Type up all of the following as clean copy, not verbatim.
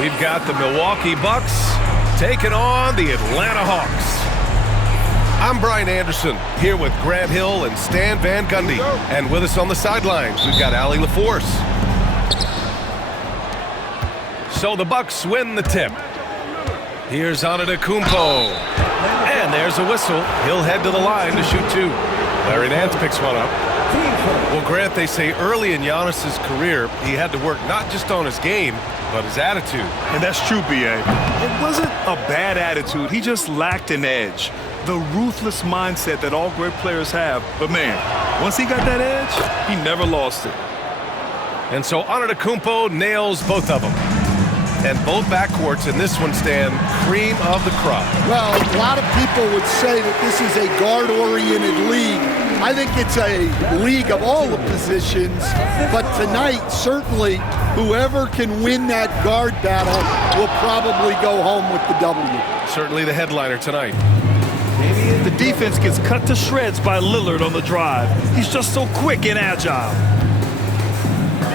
We've got the Milwaukee Bucks taking on the Atlanta Hawks. I'm Brian Anderson, here with Grant Hill and Stan Van Gundy. And with us on the sidelines, we've got Allie LaForce. So the Bucks win the tip. Here's Antetokounmpo. And there's a whistle. He'll head to the line to shoot two. Larry Nance picks one up. Well, Grant, they say early in Giannis's career, he had to work not just on his game, but his attitude. And that's true, B.A. It wasn't a bad attitude. He just lacked an edge. The ruthless mindset that all great players have. But, man, once he got that edge, he never lost it. And so Antetokounmpo nails both of them. And both backcourts in this one stand cream of the crop. Well, a lot of people would say that this is a guard-oriented league. I think it's a league of all the positions, but tonight, certainly, whoever can win that guard battle will probably go home with the W. Certainly the headliner tonight. The defense gets cut to shreds by Lillard on the drive. He's just so quick and agile.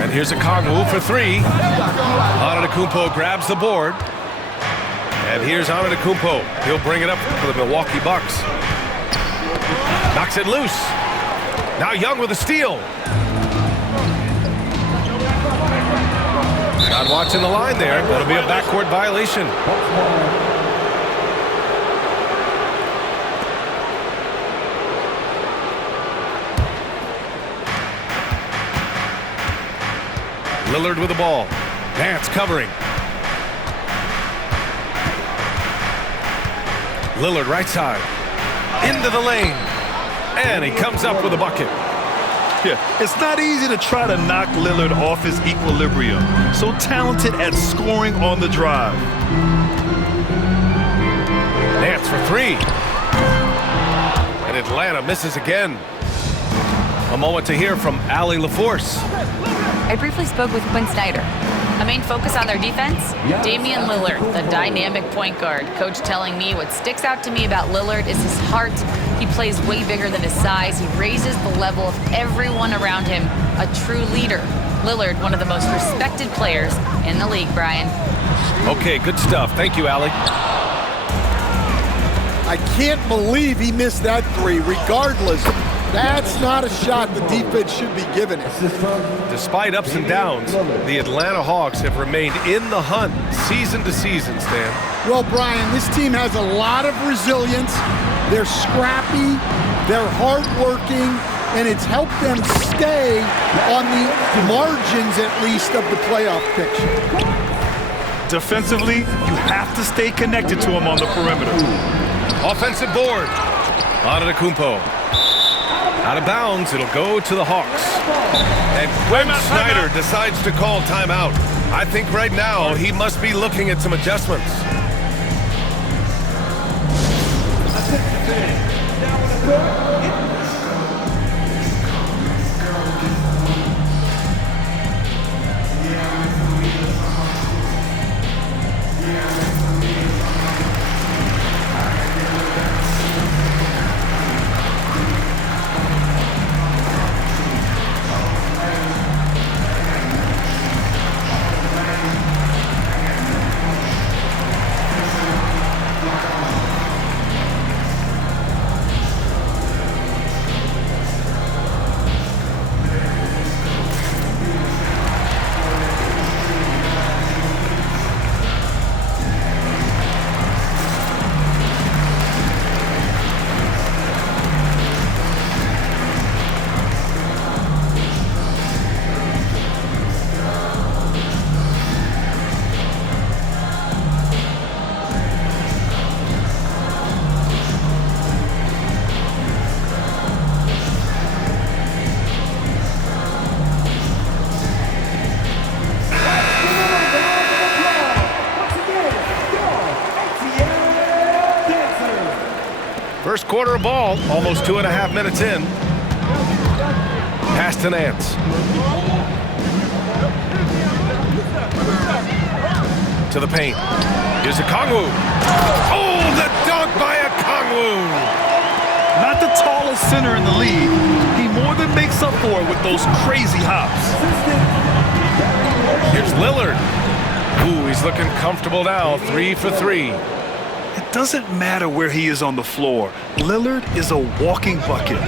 And here's a Kongwu for three. Antetokounmpo grabs the board. And here's Antetokounmpo. He'll bring it up for the Milwaukee Bucks. Knocks it loose. Now Young with a steal. Not watching the line there. That'll be a backcourt violation. Lillard with the ball. Nance covering. Lillard right side. Into the lane. And he comes up with a bucket. Yeah, it's not easy to try to knock Lillard off his equilibrium. So talented at scoring on the drive. Nance for three. And Atlanta misses again. A moment to hear from Allie LaForce. I briefly spoke with Quinn Snyder. A main focus on their defense, Damian Lillard, the dynamic point guard. Coach telling me what sticks out to me about Lillard is his heart. He plays way bigger than his size. He raises the level of everyone around him. A true leader. Lillard, one of the most respected players in the league, Brian. Okay, good stuff. Thank you, Allie. I can't believe he missed that three, regardless. That's not a shot the defense should be giving it. Despite ups and downs, the Atlanta Hawks have remained in the hunt season to season, Stan. Well, Brian, this team has a lot of resilience. They're scrappy, they're hardworking, and it's helped them stay on the margins, at least, of the playoff picture. Defensively, you have to stay connected to him on the perimeter. Offensive board. Antetokounmpo. Out of bounds, it'll go to the Hawks. And Quinn Snyder decides to call timeout. I think right now he must be looking at some adjustments. First quarter of ball, almost 2.5 minutes in. Pass to Nance. To the paint. Here's a Kongwu. Oh, the dunk by a Kongwu. Not the tallest center in the league. He more than makes up for it with those crazy hops. Here's Lillard. Ooh, he's looking comfortable now. 3 for 3. It doesn't matter where he is on the floor. Lillard is a walking bucket.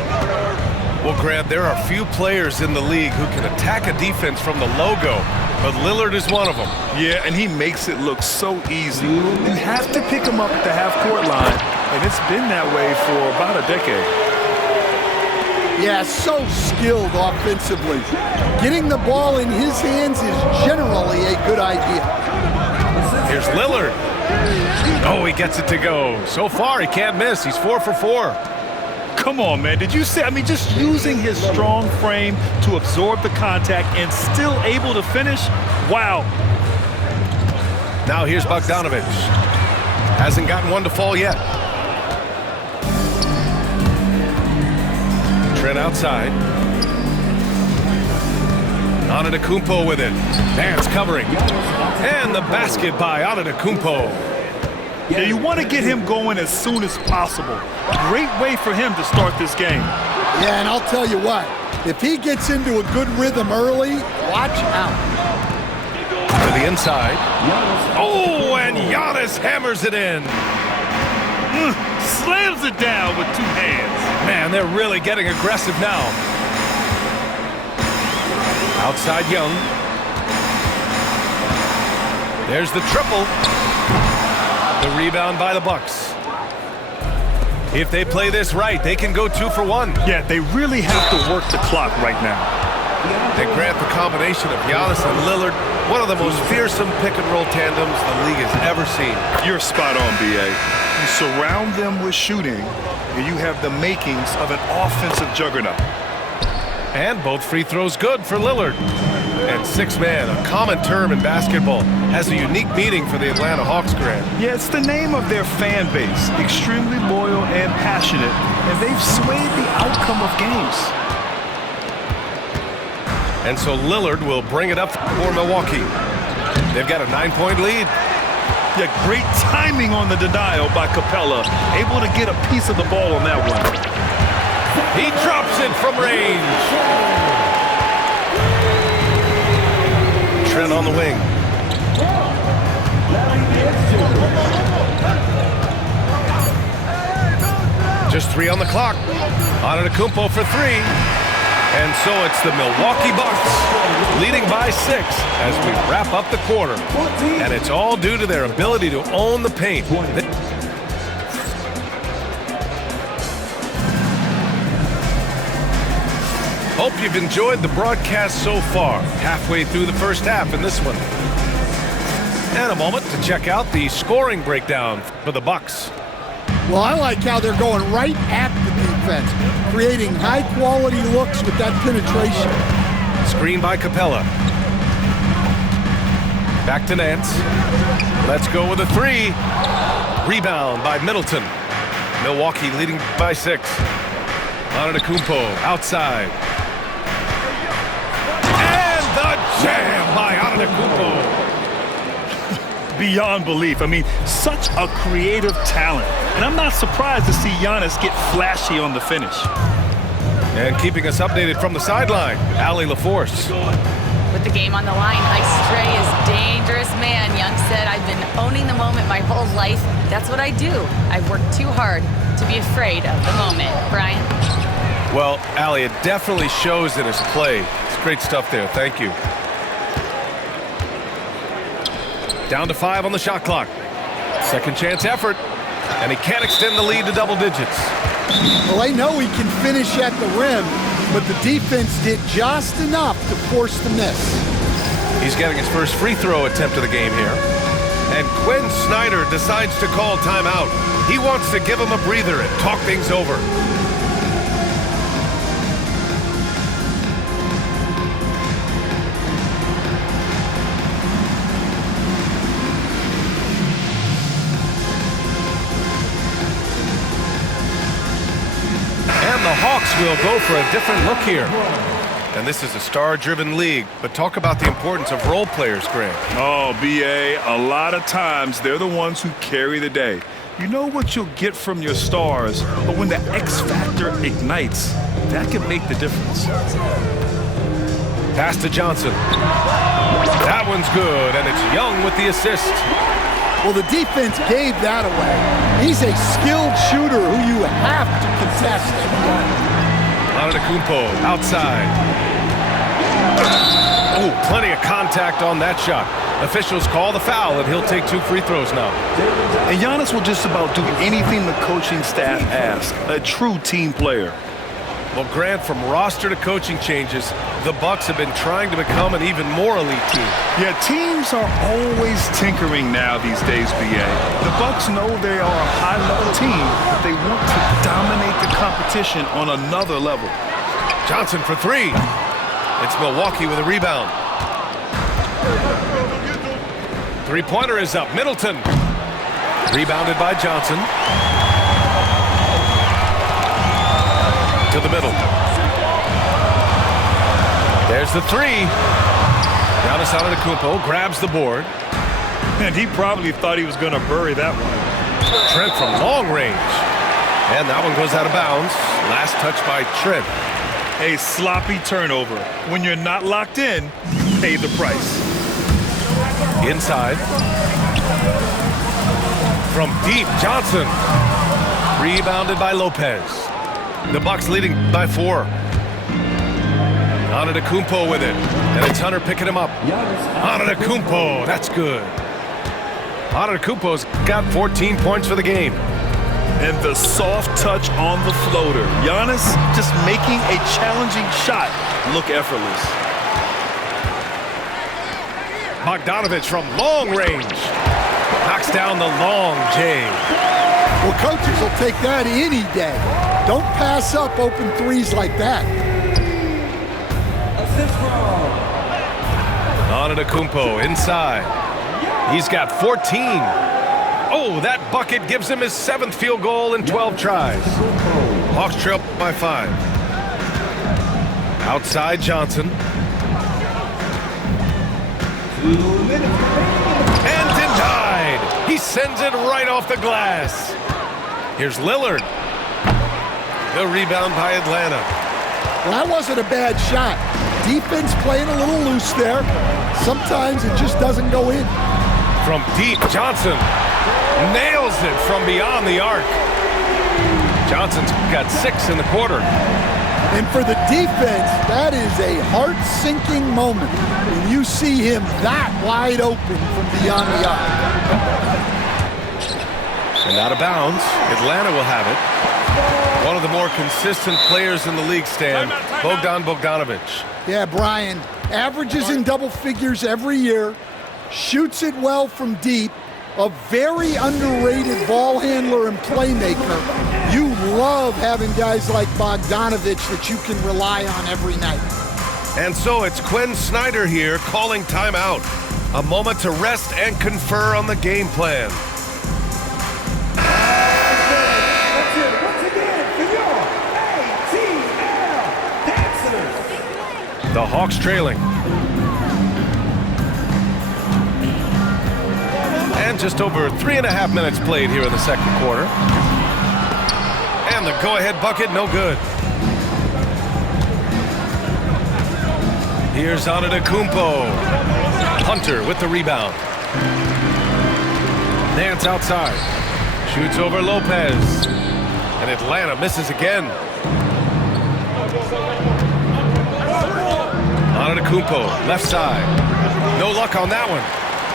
Well, Grant, there are few players in the league who can attack a defense from the logo, but Lillard is one of them. Yeah, and he makes it look so easy. You have to pick him up at the half-court line, and it's been that way for about a decade. Yeah, so skilled offensively. Getting the ball in his hands is generally a good idea. Here's Lillard. Oh, he gets it to go. So far, he can't miss. He's 4 for 4. Come on, man. Did you see? I mean, just using his strong frame to absorb the contact and still able to finish? Wow. Now here's Bogdanović. Hasn't gotten one to fall yet. Trent outside. Antetokounmpo with it. Nance covering. And the basket by Antetokounmpo. Yeah, you want to get him going as soon as possible. Great way for him to start this game. Yeah, and I'll tell you what, if he gets into a good rhythm early, watch out. To the inside. Oh, and Giannis hammers it in. Slams it down with 2 hands. Man, they're really getting aggressive now. Outside Young. There's the triple. The rebound by the Bucks. If they play this right, they can go 2 for 1. Yeah, they really have to work the clock right now. And Grant, the combination of Giannis and Lillard, one of the most fearsome pick-and-roll tandems the league has ever seen. You're spot on, B.A. You surround them with shooting, and you have the makings of an offensive juggernaut. And both free throws good for Lillard. And 6-man, a common term in basketball, has a unique meaning for the Atlanta Hawks, Grant. Yeah, it's the name of their fan base. Extremely loyal and passionate, and they've swayed the outcome of games. And so Lillard will bring it up for Milwaukee. They've got a 9-point lead. Yeah, great timing on the denial by Capella. Able to get a piece of the ball on that one. He drops it from range. Trent on the wing. Just 3 on the clock. Antetokounmpo for 3. And so it's the Milwaukee Bucks leading by 6 as we wrap up the quarter. And it's all due to their ability to own the paint. Hope you've enjoyed the broadcast so far. Halfway through the first half in this one. And a moment to check out the scoring breakdown for the Bucks. Well, I like how they're going right at the defense, creating high-quality looks with that penetration. Screen by Capella. Back to Nance. Let's go with a 3. Rebound by Middleton. Milwaukee leading by 6. Antetokounmpo outside. And the jam by Antetokounmpo. Beyond belief. I mean, such a creative talent. And I'm not surprised to see Giannis get flashy on the finish. And keeping us updated from the sideline, Allie LaForce. With the game on the line, Ice Trey is dangerous man. Young said, I've been owning the moment my whole life. That's what I do. I've worked too hard to be afraid of the moment. Brian? Well, Allie, it definitely shows in his play. It's great stuff there. Thank you. Down to 5 on the shot clock. Second chance effort. And he can't extend the lead to double digits. Well, they know he can finish at the rim, but the defense did just enough to force the miss. He's getting his first free throw attempt of the game here. And Quinn Snyder decides to call timeout. He wants to give him a breather and talk things over. The Hawks will go for a different look here. And this is a star-driven league, but talk about the importance of role players, Grant. Oh, B.A., a lot of times they're the ones who carry the day. You know what you'll get from your stars, but when the X factor ignites, that can make the difference. Pass to Johnson. That one's good, and it's Young with the assist. Well, the defense gave that away. He's a skilled shooter who you have to contest. Antetokounmpo outside. Oh, plenty of contact on that shot. Officials call the foul, and he'll take 2 free throws now. And Giannis will just about do anything the coaching staff asks. A true team player. Well, Grant, from roster to coaching changes, the Bucks have been trying to become an even more elite team. Yeah, teams are always tinkering now these days, BA. The Bucks know they are a high-level team, but they want to dominate the competition on another level. Johnson for 3. It's Milwaukee with a rebound. Three-pointer is up. Middleton. Rebounded by Johnson. To the middle. There's the 3. Giannis Antetokounmpo grabs the board. And he probably thought he was going to bury that one. Trent from long range. And that one goes out of bounds. Last touch by Trent. A sloppy turnover. When you're not locked in, pay the price. Inside. From deep, Johnson. Rebounded by Lopez. The Bucks leading by 4. Antetokounmpo with it. And it's Hunter picking him up. Antetokounmpo, that's good. Antetokounmpo's got 14 points for the game. And the soft touch on the floater. Giannis just making a challenging shot look effortless. Bogdanovich from long range. Knocks down the long J. Well, coaches will take that any day. Don't pass up open threes like that. Antetokounmpo inside. He's got 14. Oh, that bucket gives him his 7th field goal in 12 tries. Hawks trail by 5. Outside Johnson. And denied. He sends it right off the glass. Here's Lillard. The rebound by Atlanta. Well, that wasn't a bad shot. Defense playing a little loose there. Sometimes it just doesn't go in. From deep, Johnson nails it from beyond the arc. Johnson's got 6 in the quarter. And for the defense, that is a heart-sinking moment when you see him that wide open from beyond the arc. And out of bounds, Atlanta will have it. One of the more consistent players in the league, Stan, Bogdan Bogdanovich. Yeah, Brian, averages in double figures every year, shoots it well from deep, a very underrated ball handler and playmaker. You love having guys like Bogdanovich that you can rely on every night. And so it's Quinn Snyder here calling timeout. A moment to rest and confer on the game plan. The Hawks trailing. And just over 3.5 minutes played here in the second quarter. And the go-ahead bucket, no good. Here's Antetokounmpo. Hunter with the rebound. Nance outside. Shoots over Lopez. And Atlanta misses again. Antetokounmpo, left side. No luck on that one.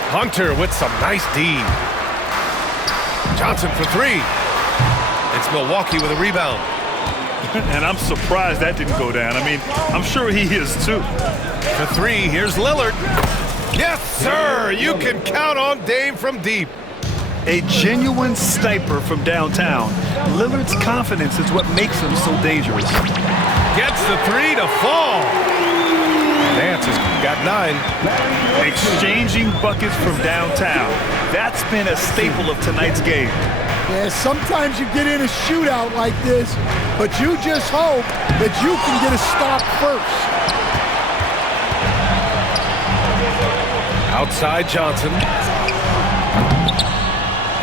Hunter with some nice D. Johnson for 3. It's Milwaukee with a rebound. And I'm surprised that didn't go down. I mean, I'm sure he is too. For 3, here's Lillard. Yes, sir! You can count on Dame from deep. A genuine sniper from downtown. Lillard's confidence is what makes him so dangerous. Gets the 3 to fall. Nance has got 9. Exchanging buckets from downtown. That's been a staple of tonight's game. Yeah, sometimes you get in a shootout like this, but you just hope that you can get a stop first. Outside Johnson.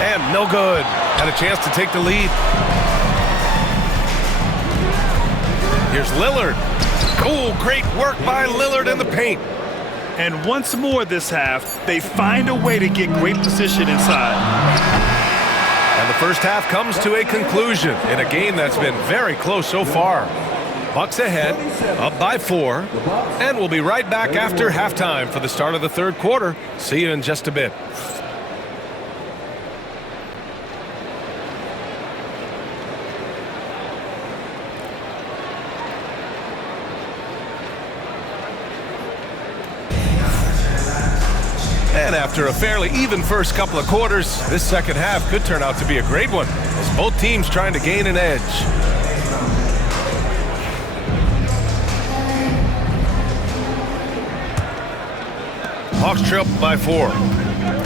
And no good. Had a chance to take the lead. Here's Lillard. Oh, great work by Lillard in the paint. And once more this half, they find a way to get great position inside. And the first half comes to a conclusion in a game that's been very close so far. Bucks ahead, up by 4, and we'll be right back after halftime for the start of the third quarter. See you in just a bit. And after a fairly even first couple of quarters, this second half could turn out to be a great one, as both teams trying to gain an edge. Hawks trail by 4.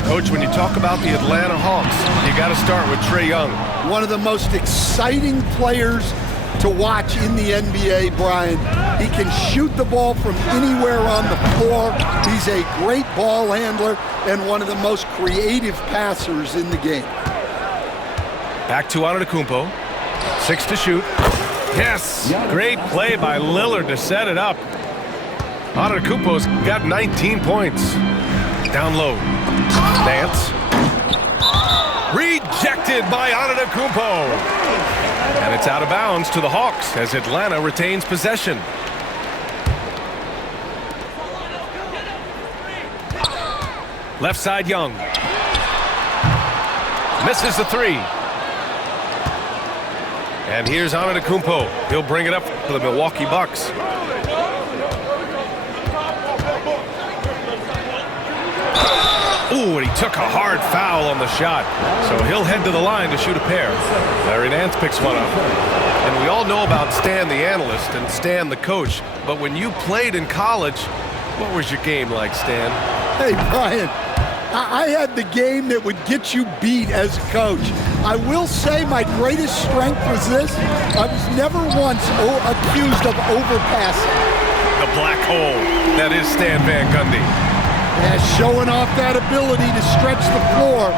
Coach, when you talk about the Atlanta Hawks, you got to start with Trae Young. One of the most exciting players to watch in the NBA, Brian. He can shoot the ball from anywhere on the floor. He's a great ball handler and one of the most creative passers in the game. Back to Antetokounmpo. 6 to shoot. Yes! Great play by Lillard to set it up. Antetokounmpo's got 19 points. Down low. Dance. Rejected by Antetokounmpo. And it's out of bounds to the Hawks as Atlanta retains possession. Left side Young. Misses the 3. And here's Antetokounmpo. He'll bring it up for the Milwaukee Bucks. Ooh, and he took a hard foul on the shot. So he'll head to the line to shoot a pair. Larry Nance picks one up. And we all know about Stan the analyst and Stan the coach. But when you played in college, what was your game like, Stan? Hey, Brian, I had the game that would get you beat as a coach. I will say my greatest strength was this. I was never once accused of overpassing. The black hole. That is Stan Van Gundy. Yeah, showing off that ability to stretch the floor.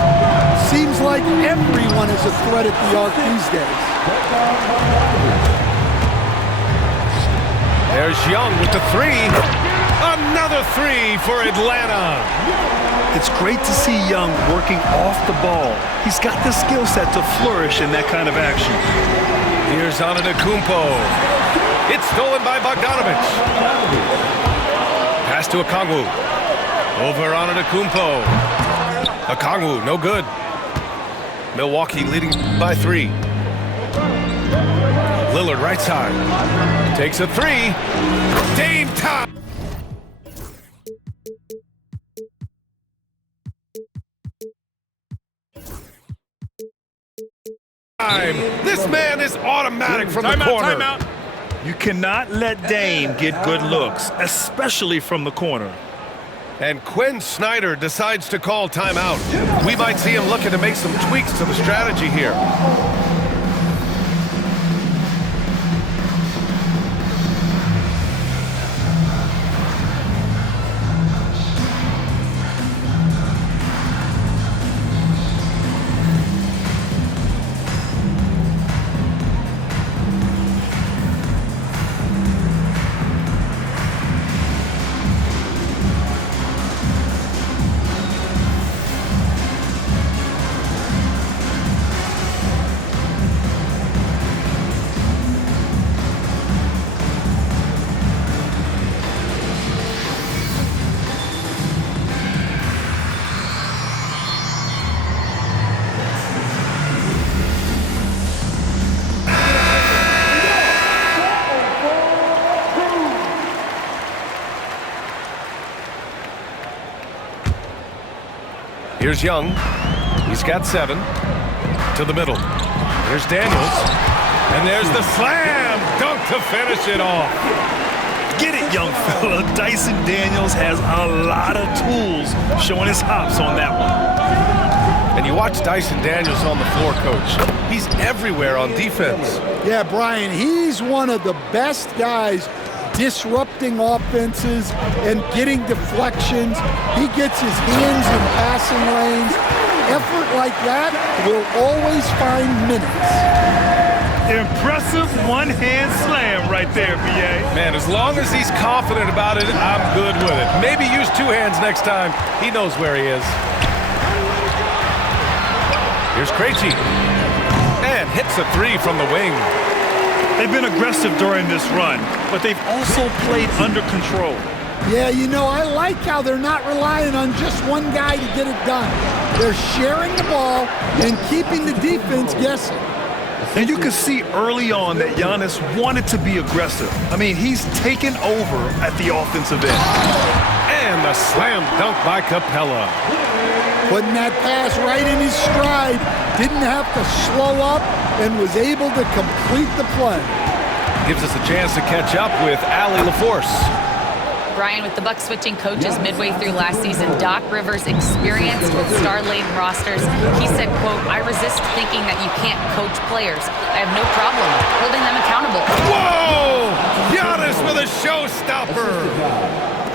Seems like everyone is a threat at the arc these days. There's Young with the 3. Another 3 for Atlanta. It's great to see Young working off the ball. He's got the skill set to flourish in that kind of action. Here's Antetokounmpo. It's stolen by Bogdanovic. Pass to Okongwu. Over Antetokounmpo. Okongwu, no good. Milwaukee leading by 3. Lillard right side. Takes a 3. Dame time. This man is automatic from the corner. Timeout. You cannot let Dame get good looks, especially from the corner. And Quinn Snyder decides to call timeout. We might see him looking to make some tweaks to the strategy here. Here's Young. He's got 7. To the middle. Here's Daniels. And there's the slam dunk to finish it off. Get it, young fella. Dyson Daniels has a lot of tools, showing his hops on that one. And you watch Dyson Daniels on the floor, Coach. He's everywhere on defense. Yeah, Brian, he's one of the best guys disrupting offenses and getting deflections. He gets his hands in passing lanes. Effort like that will always find minutes. Impressive one-hand slam right there, B.A. Man, as long as he's confident about it, I'm good with it. Maybe use two hands next time. He knows where he is. Here's Krejci. And hits a three from the wing. They've been aggressive during this run, but they've also played under control. Yeah, you know, I like how they're not relying on just one guy to get it done. They're sharing the ball and keeping the defense guessing. And you can see early on that Giannis wanted to be aggressive. I mean, he's taken over at the offensive end. And the slam dunk by Capella. Putting that pass right in his stride. Didn't have to slow up and was able to complete the play. Gives us a chance to catch up with Allie LaForce. Brian, with the Bucks switching coaches midway through last season, Doc Rivers' experience with star-laden rosters, he said, quote, "I resist thinking that you can't coach players. I have no problem holding them accountable." Whoa! Giannis with a showstopper.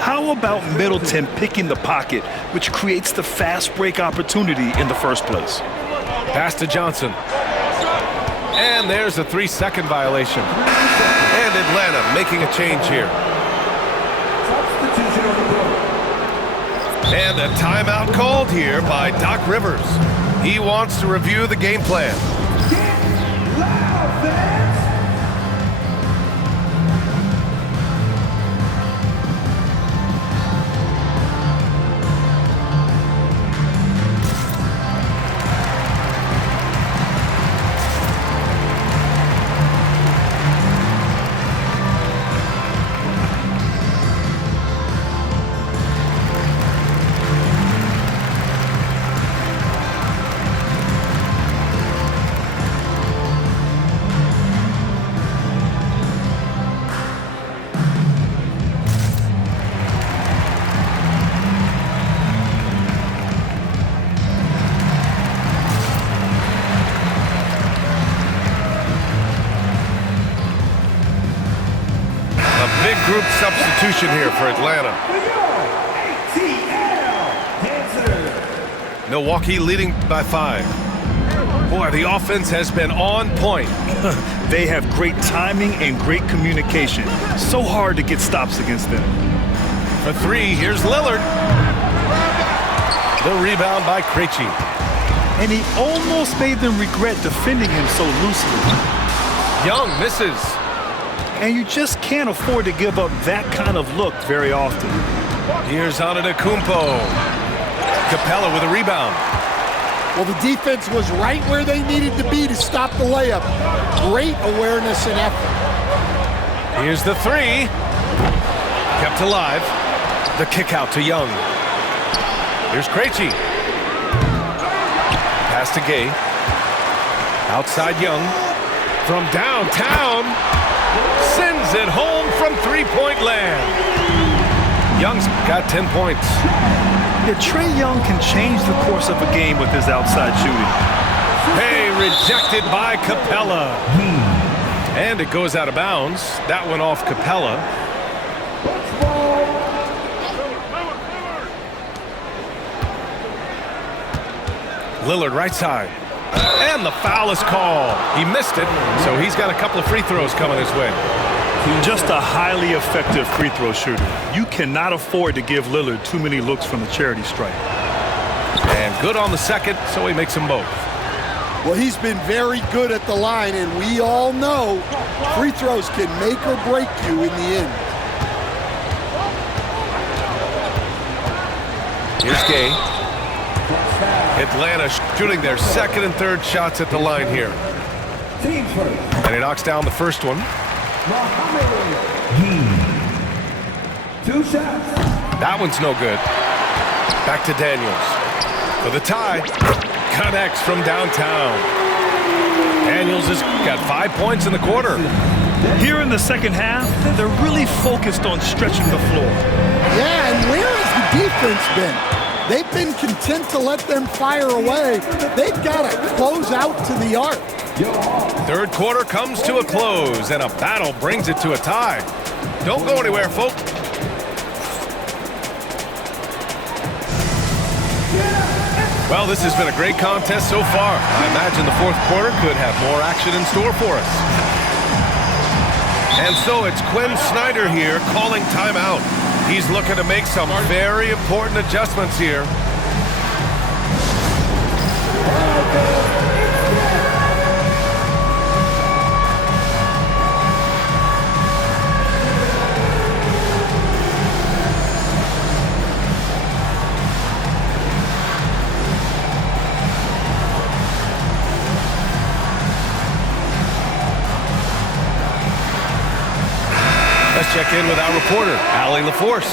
How about Middleton picking the pocket, which creates the fast break opportunity in the first place? Pass to Johnson. And there's a 3-second violation. And Atlanta making a change here. And a timeout called here by Doc Rivers. He wants to review the game plan. Group substitution here for Atlanta. Milwaukee leading by 5. Boy, the offense has been on point. They have great timing and great communication. So hard to get stops against them. For 3, here's Lillard. The rebound by Krejci. And he almost made them regret defending him so loosely. Young misses. And you just can't afford to give up that kind of look very often. Here's Antetokounmpo. Capella with a rebound. Well, the defense was right where they needed to be to stop the layup. Great awareness and effort. Here's the 3. Kept alive. The kick out to Young. Here's Krejci. Pass to Gay. Outside Young. From downtown. Sends it home from three-point land. Young's got 10 points. Yeah, Trae Young can change the course of a game with his outside shooting. Hey, rejected by Capella. And it goes out of bounds. That went off Capella. Lillard right side. And the foul is called. He missed it, so he's got a couple of free throws coming his way. Just a highly effective free throw shooter. You cannot afford to give Lillard too many looks from the charity stripe. And good on the second, so he makes them both. Well, he's been very good at the line, and we all know free throws can make or break you in the end. Here's Gay. Atlanta shooting their second and third shots at the line here. And he knocks down the first one. 2 shots. That one's no good. Back to Daniels. For the tie. Connects from downtown. Daniels has got 5 points in the quarter. Here in the second half, they're really focused on stretching the floor. Yeah, and where has the defense been? They've been content to let them fire away. They've got to close out to the arc. Third quarter comes to a close, and a battle brings it to a tie. Don't go anywhere, folks. Well, this has been a great contest so far. I imagine the fourth quarter could have more action in store for us. And so it's Quinn Snyder here calling timeout. He's looking to make some very important adjustments here. Let's check in with our reporter, Allie LaForce.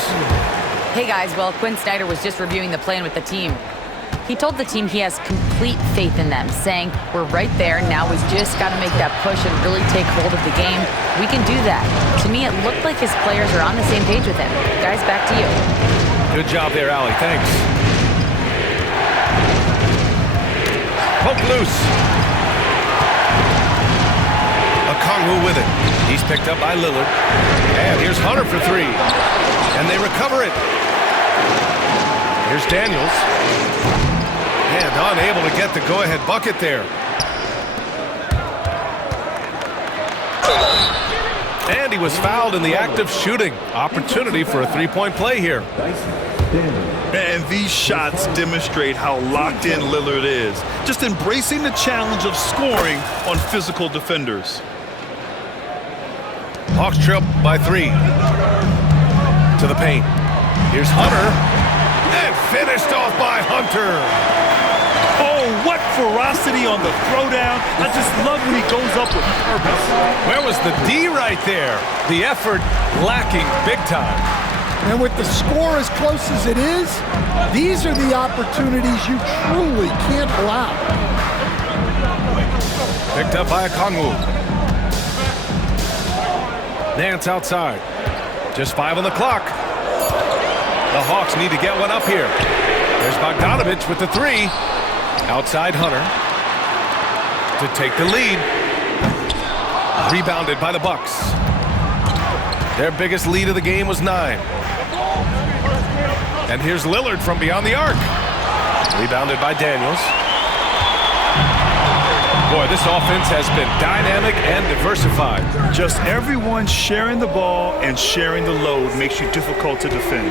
Hey guys, well, Quinn Snyder was just reviewing the plan with the team. He told the team he has complete faith in them, saying, we're right there, now we've just got to make that push and really take hold of the game. We can do that. To me, it looked like his players are on the same page with him. Guys, back to you. Good job there, Allie. Thanks. Poke loose. Okongwu with it. He's picked up by Lillard. And here's Hunter for three. And they recover it. Here's Daniels. And unable to get the go-ahead bucket there. And he was fouled in the act of shooting. Opportunity for a three-point play here. And these shots demonstrate how locked in Lillard is. Just embracing the challenge of scoring on physical defenders. Hawks trail by three. To the paint. Here's Hunter. And finished off by Hunter. Oh, what ferocity on the throwdown. I just love when he goes up with purpose. Where was the D right there? The effort lacking big time. And with the score as close as it is, these are the opportunities you truly can't allow. Picked up by Okongwu. Nance outside. Just 5 on the clock. The Hawks need to get one up here. There's Bogdanovich with the three. Outside Hunter to take the lead. Rebounded by the Bucks. Their biggest lead of the game was 9. And here's Lillard from beyond the arc. Rebounded by Daniels. Boy, this offense has been dynamic and diversified. Just everyone sharing the ball and sharing the load makes you difficult to defend.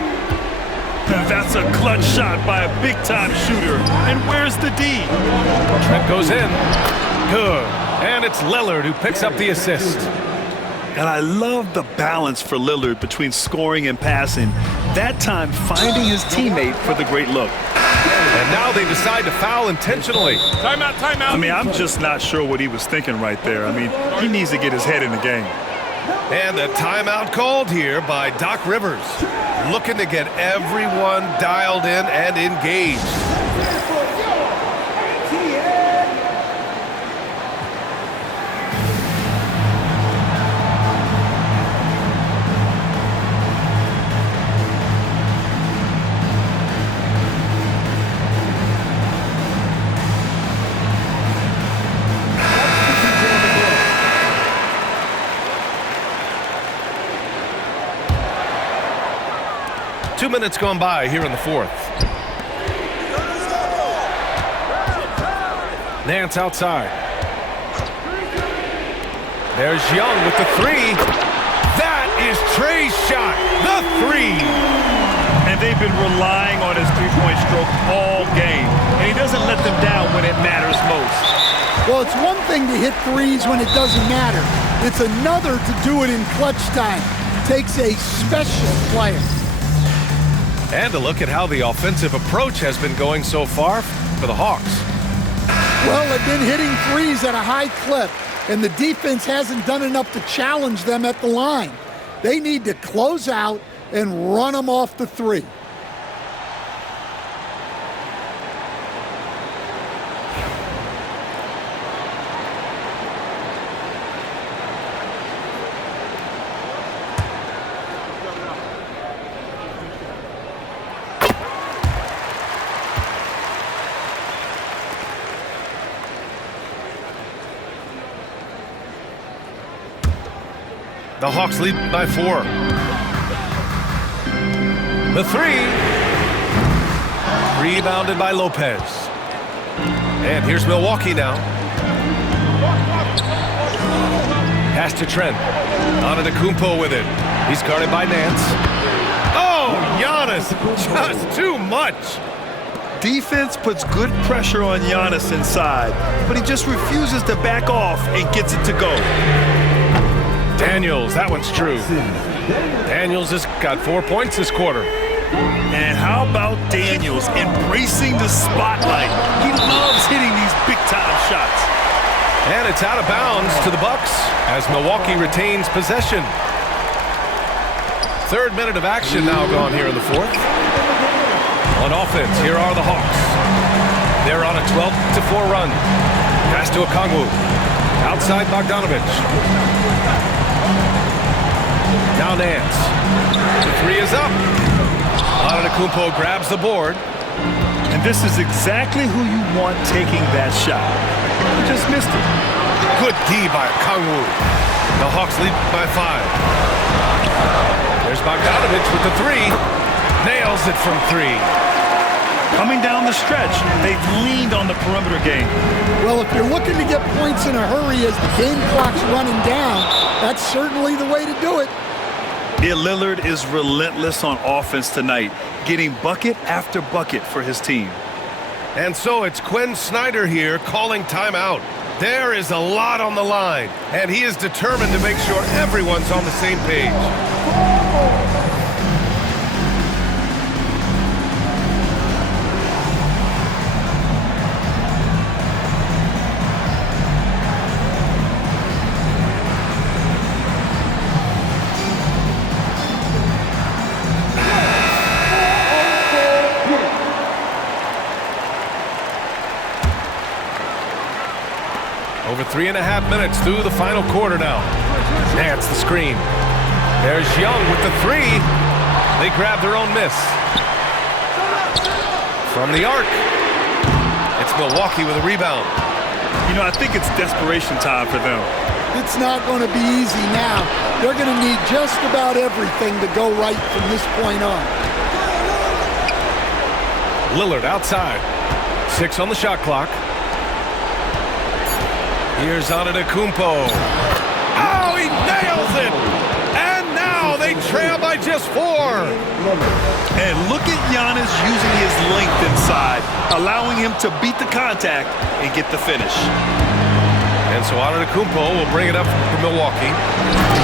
That's a clutch shot by a big-time shooter. And where's the D? Trent goes in. Good. And it's Lillard who picks up the assist. And I love the balance for Lillard between scoring and passing. That time finding his teammate for the great look. And now they decide to foul intentionally. Timeout, timeout. I mean, I'm just not sure what he was thinking right there. I mean, he needs to get his head in the game. And the timeout called here by Doc Rivers. Looking to get everyone dialed in and engaged. Two minutes gone by here in the fourth. Nance outside. There's Young with the three. That is Trey's shot. The three. And they've been relying on his three-point stroke all game. And he doesn't let them down when it matters most. Well, it's one thing to hit threes when it doesn't matter. It's another to do it in clutch time. Takes a special player. And a look at how the offensive approach has been going so far for the Hawks. Well, they've been hitting threes at a high clip, and the defense hasn't done enough to challenge them at the line. They need to close out and run them off the three. The Hawks lead by 4. The three. Rebounded by Lopez. And here's Milwaukee now. Pass to Trent. Antetokounmpo with it. He's guarded by Nance. Oh, Giannis, just too much. Defense puts good pressure on Giannis inside, but he just refuses to back off and gets it to go. Daniels, that one's true. Daniels has got 4 points this quarter. And how about Daniels embracing the spotlight? He loves hitting these big-time shots. And it's out of bounds to the Bucks as Milwaukee retains possession. 3rd minute of action now gone here in the 4th. On offense, here are the Hawks. They're on a 12-4 run. Pass to Okongwu. Outside Bogdanovic. Now Nance. The 3 is up. Antetokounmpo grabs the board. And this is exactly who you want taking that shot. He just missed it. Good D by Okongwu. The Hawks lead by 5. There's Bogdanovic with the 3. Nails it from 3. Coming down the stretch, they've leaned on the perimeter game. Well, if you're looking to get points in a hurry as the game clock's running down, that's certainly the way to do it. Yeah, Lillard is relentless on offense tonight, getting bucket after bucket for his team. And so it's Quinn Snyder here calling timeout. There is a lot on the line, and he is determined to make sure everyone's on the same page. Over 3.5 minutes through the final quarter now. Nance the screen. There's Young with the 3. They grab their own miss. From the arc. It's Milwaukee with a rebound. You know, I think it's desperation time for them. It's not going to be easy now. They're going to need just about everything to go right from this point on. Lillard outside. 6 on the shot clock. Here's Antetokounmpo. Oh, he nails it! And now they trail by just 4. And look at Giannis using his length inside, allowing him to beat the contact and get the finish. And so Antetokounmpo will bring it up for Milwaukee.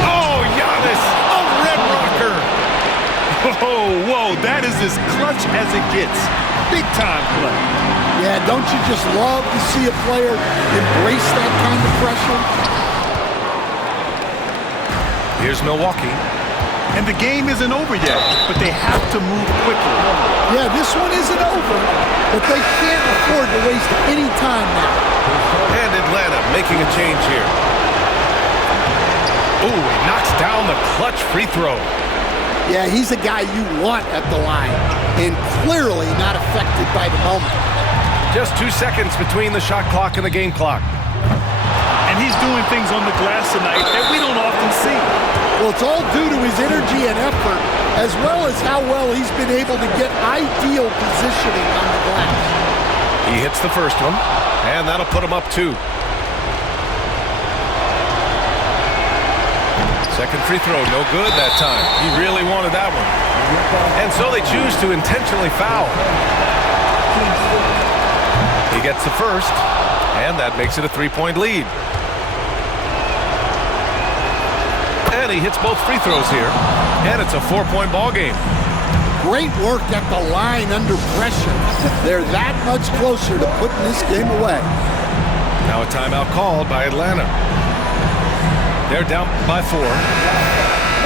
Oh, Giannis, a red rocker. Whoa, that is as clutch as it gets. Big time play. Yeah, don't you just love to see a player embrace that kind of pressure? Here's Milwaukee. And the game isn't over yet, but they have to move quickly. Yeah, this one isn't over, but they can't afford to waste any time now. And Atlanta making a change here. Ooh, he knocks down the clutch free throw. Yeah, he's a guy you want at the line, and clearly not affected by the moment. Just 2 seconds between the shot clock and the game clock. And he's doing things on the glass tonight that we don't often see. Well, it's all due to his energy and effort, as well as how well he's been able to get ideal positioning on the glass. He hits the first one, and that'll put him up 2. Second free throw, no good that time. He really wanted that one. And so they choose to intentionally foul. He gets the first, and that makes it a 3-point lead. And he hits both free throws here, and it's a 4-point ball game. Great work at the line under pressure. They're that much closer to putting this game away. Now a timeout called by Atlanta. They're down by 4.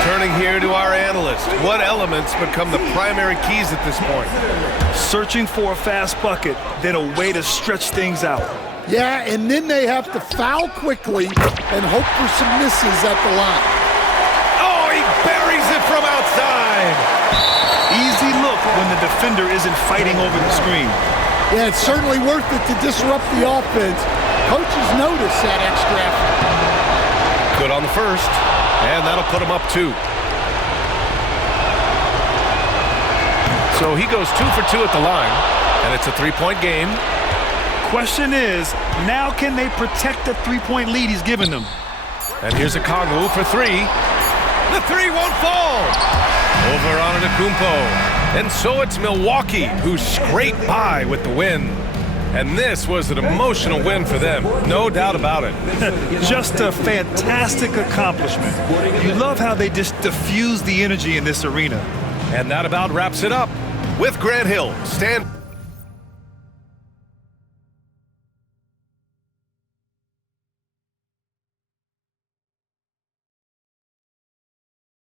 Turning here to our analyst. What elements become the primary keys at this point? Searching for a fast bucket, then a way to stretch things out. Yeah, and then they have to foul quickly and hope for some misses at the line. Oh, he buries it from outside. Easy look when the defender isn't fighting over the screen. Yeah, it's certainly worth it to disrupt the offense. Coaches notice that extra effort. Good on the first, and that'll put him up 2. So he goes 2 for 2 at the line, and it's a 3-point game. Question is, now can they protect the three-point lead he's given them? And here's Okongwu for three. The three won't fall. Over Antetokounmpo. And so it's Milwaukee who scraped by with the win. And this was an emotional win for them, no doubt about it. Just a fantastic accomplishment. You love how they just diffuse the energy in this arena. And that about wraps it up with Grant Hill. Stand